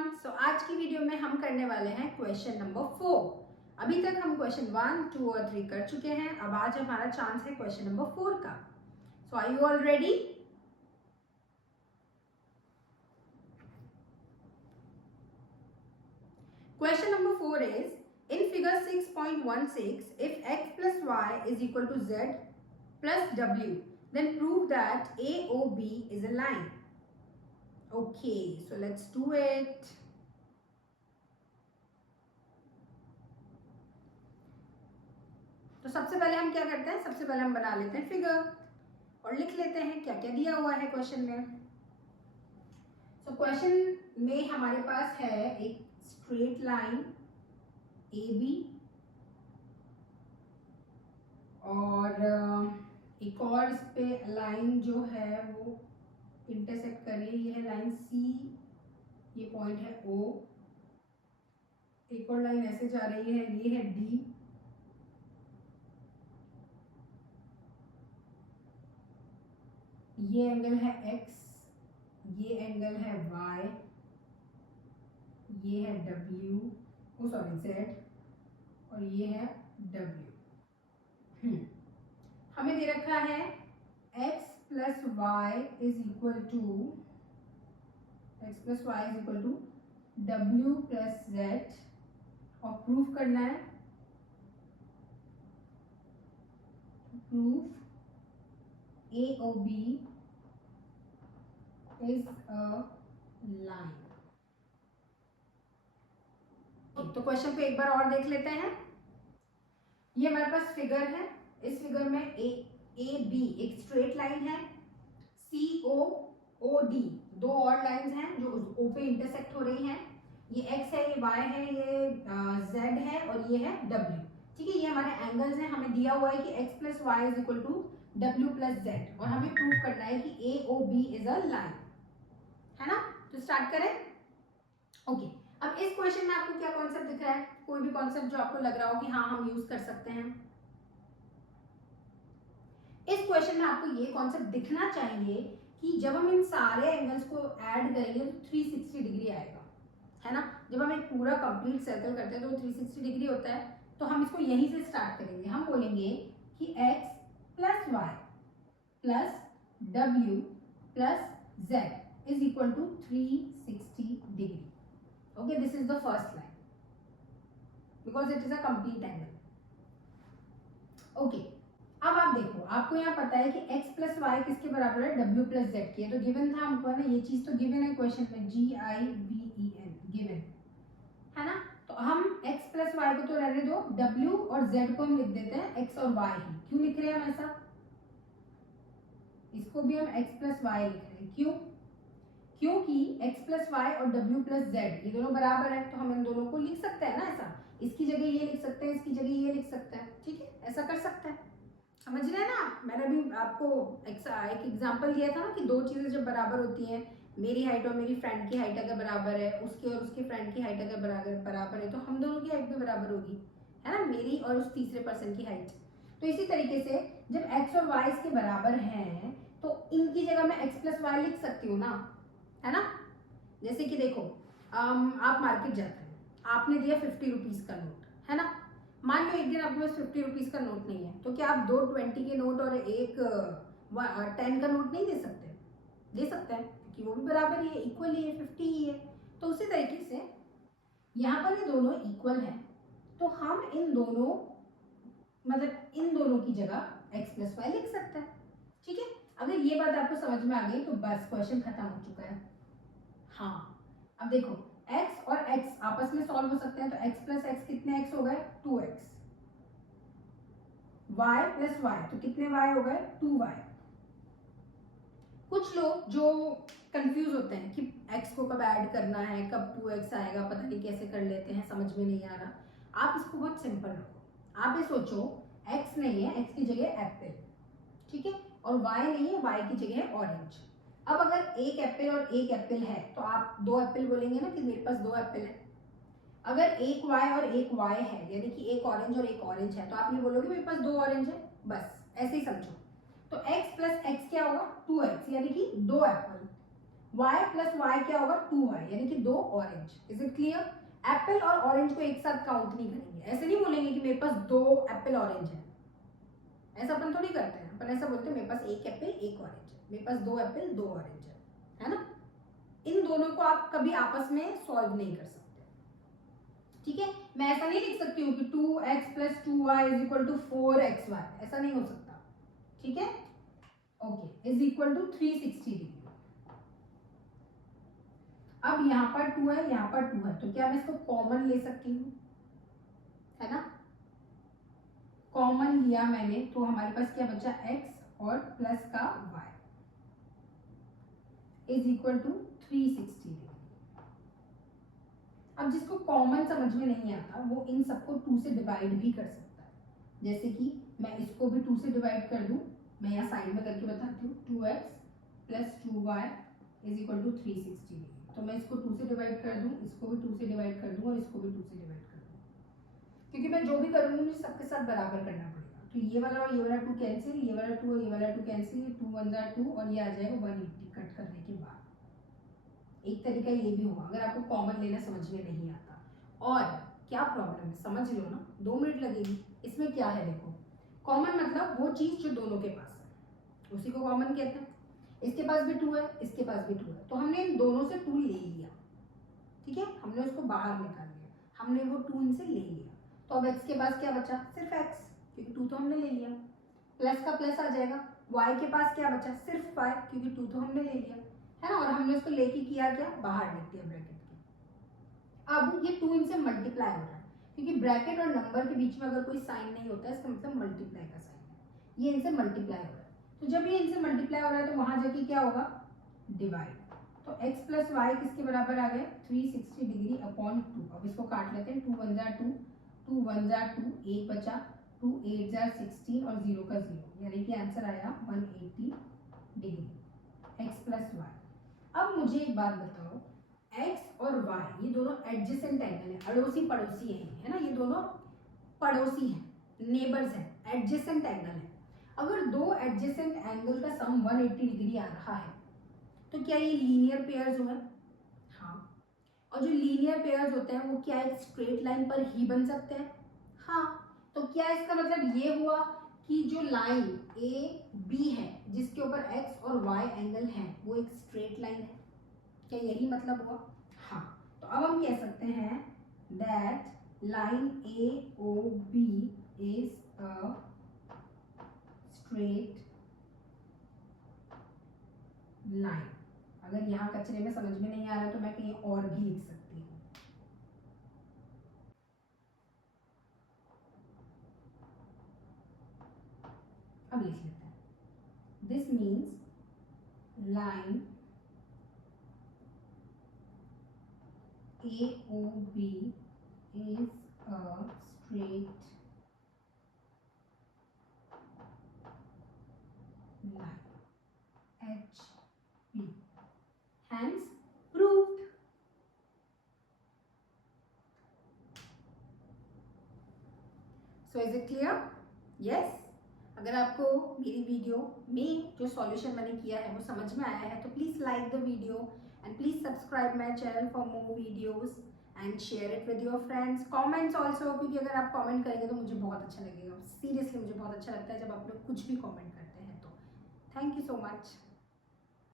Everyone. सो आज की video में हम करने वाले हैं क्वेश्चन नंबर 4। अभी तक हम क्वेश्चन 1, 2 और 3 कर चुके हैं। अब आज हमारा चांस है क्वेश्चन नंबर 4 का। So are you all ready? Question number 4 is in figure 6.16 if x plus y is equal to z plus w then prove that AOB is a line. Okay, so let's do it. तो सबसे पहले हम क्या करते हैं, सबसे पहले हम बना लेते हैं फिगर और लिख लेते हैं क्या क्या दिया हुआ है क्वेश्चन में। तो क्वेश्चन में हमारे पास है एक स्ट्रेट लाइन AB और एक और इस पे लाइन जो है वो इंटरसेक्ट कर रही है, ये है लाइन C, ये पॉइंट है O, एक और लाइन ऐसे जा रही है, ये है D, ये एंगल है X, ये एंगल है Y, ये है W, Z और ये है W। हमें दे रखा है x plus y is equal to W plus Z और प्रूफ करना है, proof AOB is a line। तो क्वेश्चन को एक बार और देख लेते हैं। ये हमारे पास फिगर है, इस फिगर में AB एक स्ट्रेट लाइन है, COOD दो और लाइंस हैं जो O पे इंटरसेक्ट हो रही हैं, ये X है, ये Y है, ये Z है और ये है W। ठीक है, ये हमारे एंगल्स हैं। हमें दिया हुआ है कि x plus y is equal to W plus Z और हमें प्रूव करना है कि AOB इज अ लाइन, है ना। तो स्टार्ट करें। ओके, अब इस क्वेश्चन में आपको क्या कॉन्सेप्ट दिख रहा है? कोई भी कॉन्सेप्ट जो आपको लग रहा हो कि हाँ हम यूज कर सकते हैं। इस क्वेश्चन में आपको ये कॉन्सेप्ट दिखना चाहिए कि जब हम इन सारे एंगल्स को ऐड करेंगे तो 360 डिग्री आएगा, है ना। जब हम एक पूरा कंप्लीट सर्कल करते हैं तो 360 डिग्री होता है। तो हम इसको यहीं से स्टार्ट करेंगे। हम बोलेंगे कि x plus y plus W plus Z is equal to 360 degree. Okay, this is the first line because it is a complete angle. Okay, अब आप देखो, आपको यहाँ पता है कि x प्लस वाई किसके बराबर है? W प्लस Z की है। तो गिवन था हमको ना, ये चीज तो गिवन है क्वेश्चन में, GIVEN गिवन है ना। तो हम x प्लस वाई को तो रहने दो, W और Z को हम लिख देते हैं x और y ही। क्यों लिख रहे हैं हम ऐसा? इसको भी हम x प्लस वाई लिख रहे हैं, क्यों? क्योंकि x प्लस वाई और W प्लस Z ये दोनों बराबर है, तो हम इन दोनों को लिख सकते हैं ना ऐसा। इसकी जगह ये लिख सकते हैं, इसकी जगह ये लिख सकते हैं। ठीक है, ऐसा कर सकते हैं। समझ रहे हैं ना आप? मैंने अभी आपको एक एग्जांपल दिया था ना कि दो चीजें जब बराबर होती हैं, मेरी हाइट और मेरी फ्रेंड की हाइट अगर बराबर है, उसके और उसके फ्रेंड की हाइट अगर बराबर है, तो हम दोनों की हाइट भी बराबर होगी, है ना, मेरी और उस तीसरे पर्सन की हाइट। तो इसी तरीके से जब x और y इसके बराबर हैं तो इनकी जगह मैं x प्लस वाई लिख सकती हूँ ना, है ना। जैसे कि देखो, आप मार्केट जाते हैं, आपने दिया 50 रुपीज का नोट, है ना। मान लो एक दिन आपके पास 50 रुपीज का नोट नहीं है, तो क्या आप दो 20 के नोट और एक 10 का नोट नहीं दे सकते? दे सकते हैं, क्योंकि वो भी बराबर ही है, इक्वल ही है, 50 ही है। तो उसी तरीके से यहाँ पर ये दोनों इक्वल है, तो हम इन दोनों इन दोनों की जगह x प्लस वाई लिख सकते हैं। ठीक है, अगर ये बात आपको समझ में आ गई तो बस क्वेश्चन खत्म हो चुका है। हाँ, अब देखो, x और x आपस में सॉल्व हो सकते हैं, तो x प्लस x कितने x हो गए? 2x। y प्लस y तो कितने y हो गए? 2y। कुछ लोग जो कंफ्यूज होते हैं कि x को कब ऐड करना है, कब 2x आएगा, पता नहीं कैसे कर लेते हैं, समझ में नहीं आ रहा। आप इसको बहुत सिंपल रखो। आप ये सोचो, x नहीं है, x की जगह एप्पल, ठीक है, और y नहीं है, y की जगह है ऑरेंज। अब अगर एक एप्पल और एक एप्पल है तो आप दो एप्पल बोलेंगे ना कि मेरे पास दो एप्पल है। अगर एक y और एक y है, यानी कि एक ऑरेंज और एक ऑरेंज है, तो आप ये बोलोगे मेरे पास दो ऑरेंज है, बस ऐसे ही समझो। तो x प्लस एक्स क्या होगा? 2x, यानी कि दो एप्पल। y प्लस y क्या होगा 2y, यानी कि 2 orange. Is it clear? Apple और ऑरेंज को एक साथ काउंट नहीं करेंगे, ऐसे नहीं बोलेंगे कि मेरे पास 2 एप्पल ऑरेंज है, ऐसा अपन थोड़ी करते हैं। अपन ऐसा बोलते हैं मेरे पास 1 एप्पल 1 ऑरेंज है, मेरे पास 2 एप्पल 2 ऑरेंज है ना। इन दोनों को आप कभी आपस में सॉल्व नहीं कर सकते, ठीक है। मैं ऐसा नहीं लिख सकती हूँ कि 2x plus 2y is equal to 4xy, ऐसा नहीं हो सकता, ठीक है। Okay, is equal to 360 degree. अब यहाँ पर 2 है, यहाँ पर 2 है, तो क्या मैं इसको कॉमन ले सकती हूँ, है ना। कॉमन लिया मैंने तो हमारे पास क्या बचा, x और प्लस का y is equal to 360 degree. अब जिसको कॉमन समझ में नहीं आता वो इन सबको 2 से डिवाइड भी कर सकता है, जैसे कि मैं इसको भी 2 से डिवाइड कर दूं, मैं यहाँ साइड में करके बताती हूँ, 2x plus 2y is equal to 360 degree. तो मैं इसको 2 से डिवाइड कर दूं, इसको भी 2 से डिवाइड कर दूं और इसको भी 2 से डिवाइड कर दूं, क्योंकि मैं जो भी करूंगी मुझे सबके साथ बराबर करना पड़ेगा। तो ये वाला और ये वाला 2 कैंसिल, ये वाला 2 और ये वाला 2 कैंसिल, 2 1 जा 2 और ये आ जाएगा 180 कट करने के बाद। एक तरीका ये भी होगा अगर आपको कॉमन लेना समझ में नहीं आता। और क्या प्रॉब्लम है समझ लो ना, 2 मिनट लगेगी। इसमें क्या है देखो, कॉमन मतलब वो चीज जो दोनों के पास है उसी को कॉमन कहते हैं। इसके पास भी 2 है, इसके पास भी 2 है, तो हमने इन दोनों से 2 ले लिया, ठीक है, हमने उसको बाहर निकाल लिया, हमने वो 2 इनसे ले लिया। तो अब x के पास क्या बचा, सिर्फ x, क्योंकि 2 तो हमने ले लिया। प्लस का प्लस आ जाएगा, y के पास क्या बचा, सिर्फ y, क्योंकि 2 तो हमने ले लिया, है ना। और हमने उसको लेके किया क्या, बाहर लिख दिया ब्रैकेट के। अब ये 2 इनसे मल्टीप्लाई हो रहा है, क्योंकि ब्रैकेट और नंबर के बीच में अगर कोई साइन नहीं होता है इसका मतलब मल्टीप्लाई का साइन है। ये इनसे मल्टीप्लाई हो रहा है, तो जब ये इनसे मल्टीप्लाई हो रहा है तो वहां जाके क्या होगा, डिवाइड। तो x प्लस वाई किसके बराबर आ गए, 360 डिग्री अपॉन 2। अब इसको काट लेते हैं, 2 1 जा 2, 2 1 जा 2, 1 बचा, 2 8 जा 16 और 0 का 0, यानी कि आंसर आया 180 डिग्री, x प्लस वाई। अब मुझे एक बात बताओ, x और y ये दोनों एडजेसेंट एंगल है, अड़ोसी पड़ोसी है ना, ये दोनों पड़ोसी हैं, नेबर्स हैं, एडजेसेंट एंगल है। अगर दो एडजेसेंट एंगल का सम 180 डिग्री आ रहा है तो क्या ये लीनियर पेयर्स हुए, हाँ। और जो लीनियर पेयर्स होते हैं वो क्या एक स्ट्रेट लाइन पर ही बन सकते हैं, हाँ। तो क्या इसका मतलब ये हुआ कि जो लाइन ए बी है जिसके ऊपर x और y एंगल है वो एक स्ट्रेट लाइन है, क्या यही मतलब हुआ, हाँ। तो अब हम कह सकते हैं that line A O B is a straight line. अगर यहाँ कचरे में समझ में नहीं आ रहा तो मैं कहीं और भी लिख सकती हूँ। अब लिख लेते हैं, this means line AOB is a straight line, HB, hence proved। So is it clear? Yes। अगर आपको मेरी वीडियो में जो सॉल्यूशन मैंने किया है वो समझ में आया है तो please like the video and please subscribe my channel for more videos and share it with your friends. Comments also, क्योंकि अगर आप कमेंट करेंगे तो मुझे बहुत अच्छा लगेगा, सीरियसली मुझे बहुत अच्छा लगता है जब आप लोग कुछ भी कमेंट करते हैं। तो थैंक यू सो मच।